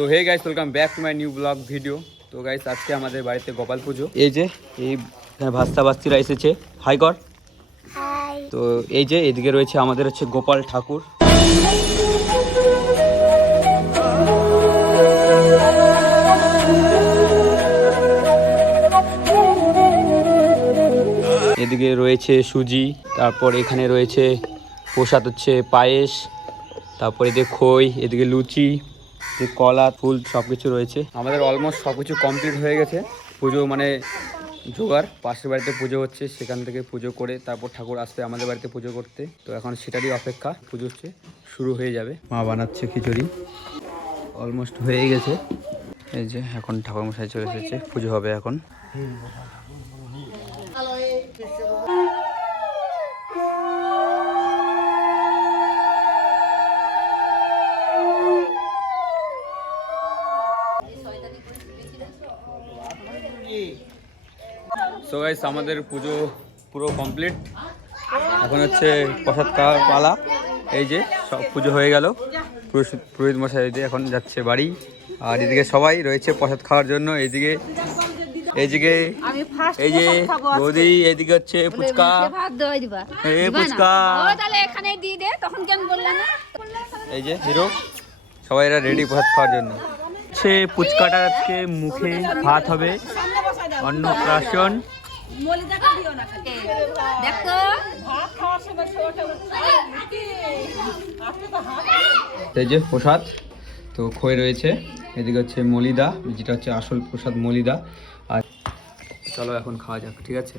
তো hey guys, welcome back to my new blog video. তো guys, আজকে আমাদের বাড়িতে গোপাল পুজো। এই যে এই ভাস্তা ভাস্তিরা এসেছে, হাই কর। তো এই যে এদিকে রয়েছে আমাদের হচ্ছে গোপাল ঠাকুর। এদিকে রয়েছে সুজি, তারপর এখানে রয়েছে প্রসাদ হচ্ছে পায়েস, তারপর এদিকে খই, এদিকে লুচি, কলা, ফুল সব কিছু রয়েছে। আমাদের অলমোস্ট সব কিছু কমপ্লিট হয়ে গেছে। পুজো মানে জোগাড়, পাশের বাড়িতে পুজো হচ্ছে, সেখান থেকে পুজো করে তারপর ঠাকুর আসবে আমাদের বাড়িতে পুজো করতে। তো এখন সেটারই অপেক্ষা, পুজো হচ্ছে শুরু হয়ে যাবে। মা বানাচ্ছে খিচুড়ি, অলমোস্ট হয়ে গেছে। এই যে এখন ঠাকুর মশাই চলে এসেছে, পুজো হবে এখন। সো গাইস, আমাদের পুজো পুরো কমপ্লিট। এখন হচ্ছে প্রসাদ খাওয়ার পালা। এই যে সব পুজো হয়ে গেল, পুরোহিত মশাই এখন যাচ্ছে বাড়ি। আর এদিকে সবাই রয়েছে প্রসাদ খাওয়ার জন্য। এইদিকে এই যে বৌদি, এইদিকে হচ্ছে ফুচকা, ফুচকা। এই যে হিরো, সবাই এরা রেডি প্রসাদ খাওয়ার জন্য। হচ্ছে ফুচকাটাকে মুখে ভাত হবে, অন্নপ্রাশন। এই যে প্রসাদ, তো খই রয়েছে, এদিকে হচ্ছে মলিদা, যেটা হচ্ছে আসল প্রসাদ মলিদা। আর চলো এখন খাওয়া যাক, ঠিক আছে?